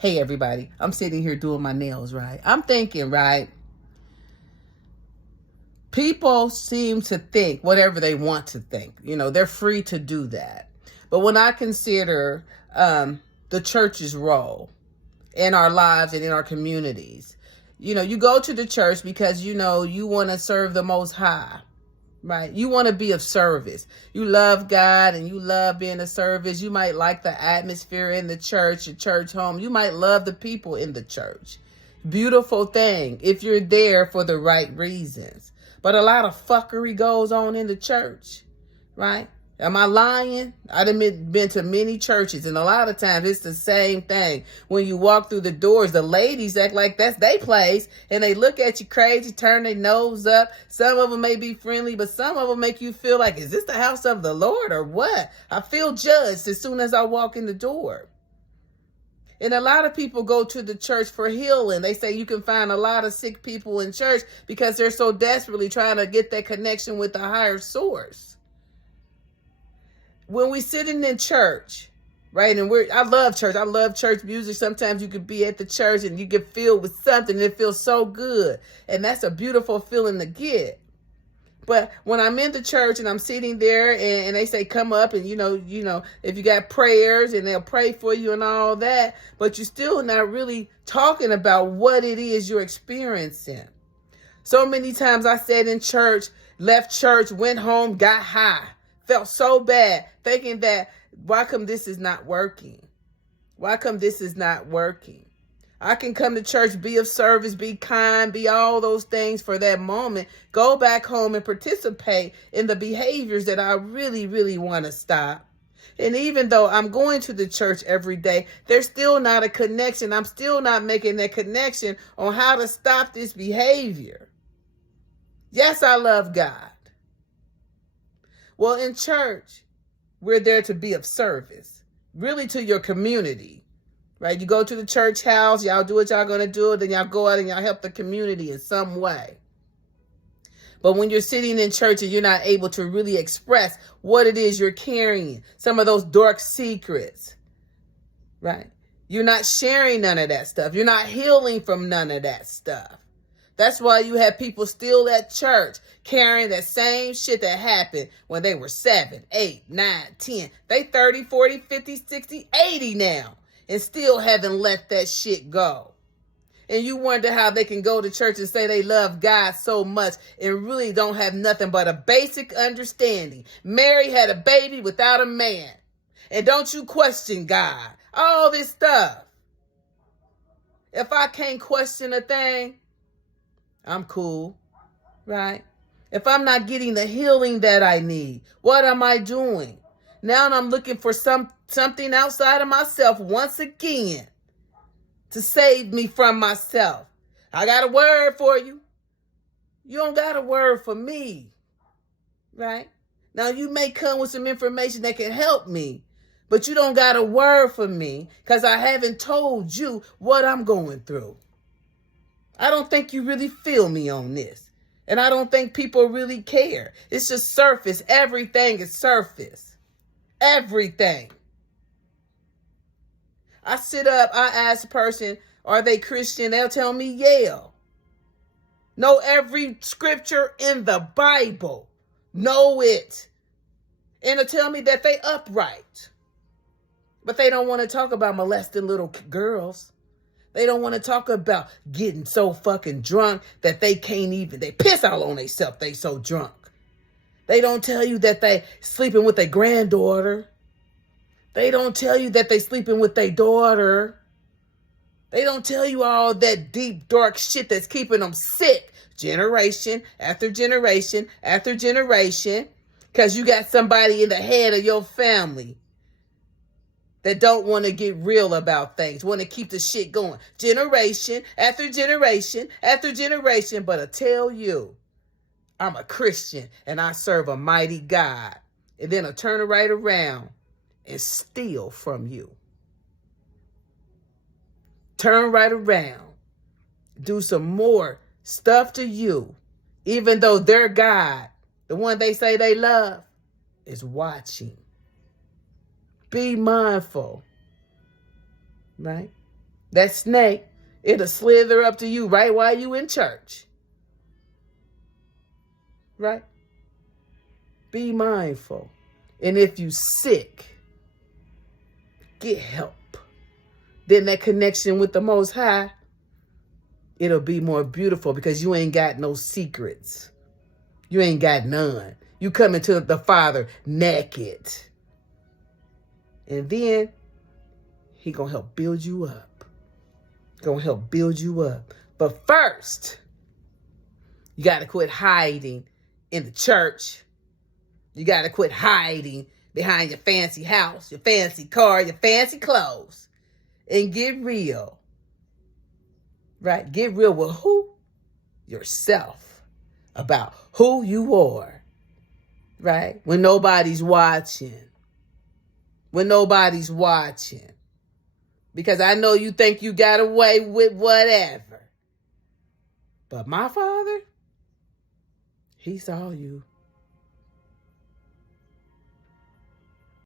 Hey everybody, I'm sitting here doing my nails, right? I'm thinking, right? People seem to think whatever they want to think. They're free to do that. But when I consider the church's role in our lives and in our communities, you go to the church because you want to serve the Most High. Right. You want to be of service. You love God and you love being of service. You might like the atmosphere in the church, your church home. You might love the people in the church. Beautiful thing if you're there for the right reasons. But a lot of fuckery goes on in the church. Right. Am I lying? I've been to many churches, and a lot of times it's the same thing. When you walk through the doors, the ladies act like that's their place, and they look at you crazy, turn their nose up. Some of them may be friendly, but some of them make you feel like, is this the house of the Lord or what? I feel judged as soon as I walk in the door. And a lot of people go to the church for healing. They say you can find a lot of sick people in church because they're so desperately trying to get that connection with the higher source. When we sitting in church, right, and I love church. I love church music. Sometimes you could be at the church and you get filled with something and it feels so good. And that's a beautiful feeling to get. But when I'm in the church and I'm sitting there and they say, come up and, if you got prayers and they'll pray for you and all that, but you're still not really talking about what it is you're experiencing. So many times I sat in church, left church, went home, got high. Felt so bad, thinking that, why come this is not working? Why come this is not working? I can come to church, be of service, be kind, be all those things for that moment, go back home and participate in the behaviors that I really, really want to stop. And even though I'm going to the church every day, there's still not a connection. I'm still not making that connection on how to stop this behavior. Yes, I love God. Well, in church, we're there to be of service, really to your community, right? You go to the church house, y'all do what y'all going to do, then y'all go out and y'all help the community in some way. But when you're sitting in church and you're not able to really express what it is you're carrying, some of those dark secrets, right? You're not sharing none of that stuff. You're not healing from none of that stuff. That's why you have people still at church carrying that same shit that happened when they were 7, 8, 9, 10. They 30, 40, 50, 60, 80 now and still haven't let that shit go. And you wonder how they can go to church and say they love God so much and really don't have nothing but a basic understanding. Mary had a baby without a man. And don't you question God. All this stuff. If I can't question a thing, I'm cool, right? If I'm not getting the healing that I need, what am I doing? Now I'm looking for something outside of myself once again to save me from myself. I got a word for you. You don't got a word for me, right? Now you may come with some information that can help me, but you don't got a word for me because I haven't told you what I'm going through. I don't think you really feel me on this. And I don't think people really care. It's just surface. Everything is surface. Everything. I sit up, I ask a person, are they Christian? They'll tell me, yeah. Know every scripture in the Bible. Know it. And they'll tell me that they upright. But they don't want to talk about molesting little girls. They don't want to talk about getting so fucking drunk that they piss all on themselves. They so drunk. They don't tell you that they sleeping with their granddaughter. They don't tell you that they sleeping with their daughter. They don't tell you all that deep, dark shit that's keeping them sick. Generation after generation after generation. Because you got somebody in the head of your family that don't want to get real about things, want to keep the shit going. Generation after generation after generation. But I tell you, I'm a Christian and I serve a mighty God. And then I turn it right around and steal from you. Turn right around. Do some more stuff to you. Even though their God, the one they say they love, is watching. Be mindful, right? That snake, it'll slither up to you right while you in church. Right? Be mindful. And if you sick, get help. Then that connection with the Most High, it'll be more beautiful because you ain't got no secrets. You ain't got none. You coming to the Father naked. And then he gonna help build you up. Gonna help build you up. But first, you gotta quit hiding in the church. You gotta quit hiding behind your fancy house, your fancy car, your fancy clothes. And get real. Right? Get real with who? Yourself. About who you are. Right? When nobody's watching. When nobody's watching. Because I know you think you got away with whatever. But my Father, he saw you.